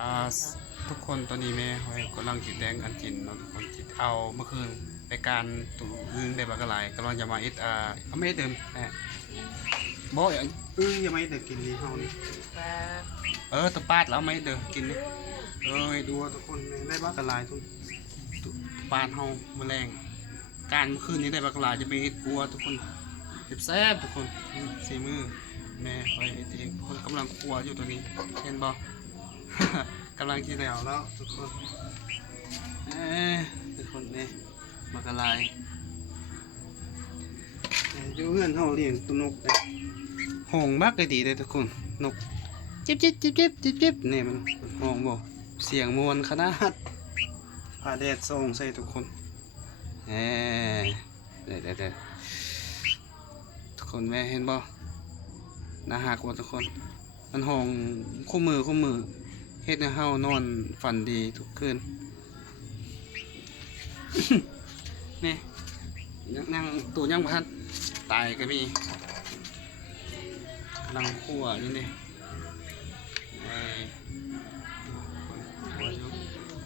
อ่าทุกคนตอนนี้แม่หอยกำลังจิตแดงอันจินเนาะทุกคนจิตเอาเมื่อคืนไปการตู้อึ้งได้บักหลายกำลังจะมาอิดเขาไม่ได้เดิมบ่อึ้งยังไม่ได้กินนี่เฮานี่ตัวปาดแล้วไม่เดิมกินนี่ดูทุกคนได้บักหลายทุกปาดเฮาแมลงการเมื่อคืนนี้ได้บักหลายจะไปอิดบัวทุกคนแซ่บทุกคนสีมือแม่หอยเองคนกำลังครัวอยู่ตัวนี้เห็นบ่ กำลังกินแล้วทุกคนทุกคนเนี่ยมากระลายอยู่เพื่อนเขาเลี้ยงตัวนกห้องบักเลยดีเลยทุกคนนกจิ๊บจิ๊บจิ๊บจิ๊บจิ๊บจิ๊บเนี่ยมันห้องบอกเสียงมวลขนาดผ่าแดดส่องใส่ทุกคนเดี๋ยวทุกคนแม่เห็นบ่น่าหักว่าทุกคนมันห้องคู่มือเฮ็ดให้เฮานอนฝันดีทุกคืน นี่นั่งตัวยังพันตายก็มีกำลังคั่วนี่นี่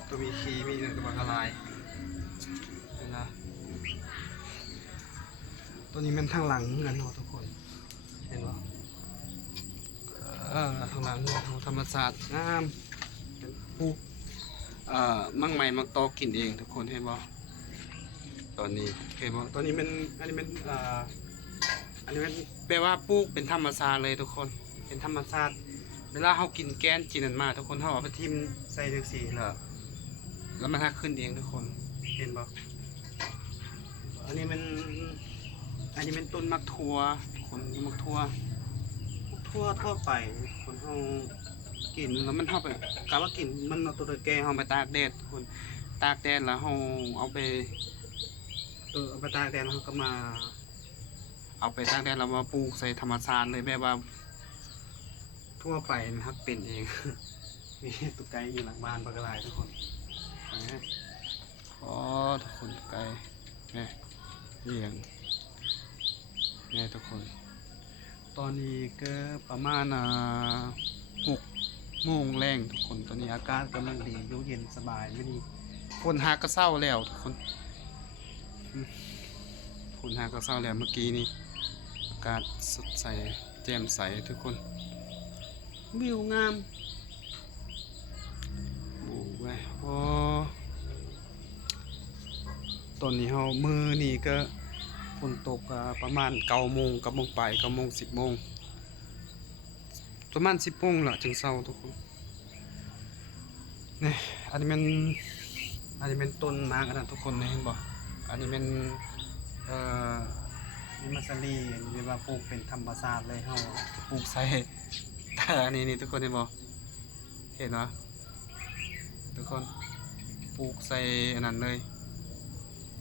ตัวมีขี้มีตัวบักลายนะตัวนี้มันทางหลังกันเนาะทุกคนเห็นปะทางหลังธรรมศาสตร์งามผู้มั่งใหม่มักโตกินเองทุกคนเห็นบ่ตอนนี้เห็นบ่ตอนนี้อันนี้เป็นแปลว่าปลูกเป็นธรรมชาติเลยทุกคนเป็นธรรมชาติเวลาเขากินแกนกินนั่นมาทุกคนเขาเอาไปทิ่มใส่จังซี่แล้วมันหักขึ้นเองทุกคนเห็นบ่อันนี้เป็นต้นมักทั่วทุกคนมักทั่วทั่วไปคนเขากินแล้วมันเข้าไปกะว่ากินมันเอาตัวแก่เขาไปตากแดดคนตากแดดแล้วเขาเอาไปตากแดดแล้วเขาก็มาเอาไปตากแดดแล้วมาปลูกใส่ธรรมชาติเลยแบบว่าทั่วไปนะครับเป็นเอง มีตุ๊กไก่อยู่หลังบ้านปลากระไรทุกคนทุกคนตุ๊กไก่เนี่ยเลี้ยงเนี่ยทุกคนตอนนี้ก็ประมาณ6 โมงแรงทุกคนตอนนี้อากาศกำลังดีเย็นสบายไม่ดีฝนหากก็เศร้าแล้วทุกคนฝนหากก็เศร้าแล้วเมื่อกี้นี้อากาศสดใสแจ่มใสทุกคนวิวงามบูไว้ตอนนี้เฮามือนี่ก็ฝนตกประมาณ9 โมงไป9 โมง 10 โมงประมาณ10 โมงละจึงเศร้าทุกคนนี่อันนี้เป็นต้นมากนะทุกคนเห็นบ่อันนี้เป็นนี่มัสลีเรียกว่าปลูกเป็นธรรมชาติเลยเฮาปลูกใส่แต่อันนี้ทุกคนเห็นบ่เห็นเนาะทุกคนปลูกใส่อันนั้นเลย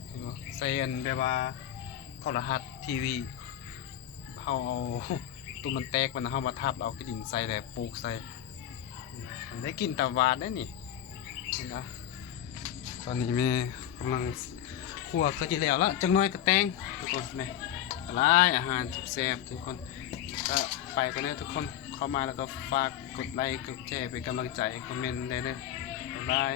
เห็นบ่ใส่อันแบบว่าโทรทัศน์ทีวีเขาเอาตัวมันแตกมันเขามาทับเอากระดิ่งใส่แต่ปลูกใส่มันได้กินตะวันได้นี่นะตอนนี้แม่กำลังคั่วก็จะแล้วจังน้อยกระแตงทุกคนแม่ร้ายอาหารแซ่บทุกคนก็ไปกันเลยทุกคนเข้ามาแล้วก็ฝากกดไลค์กดแชร์เป็นกำลังใจคอมเมนต์ได้เลยบ๊ายบาย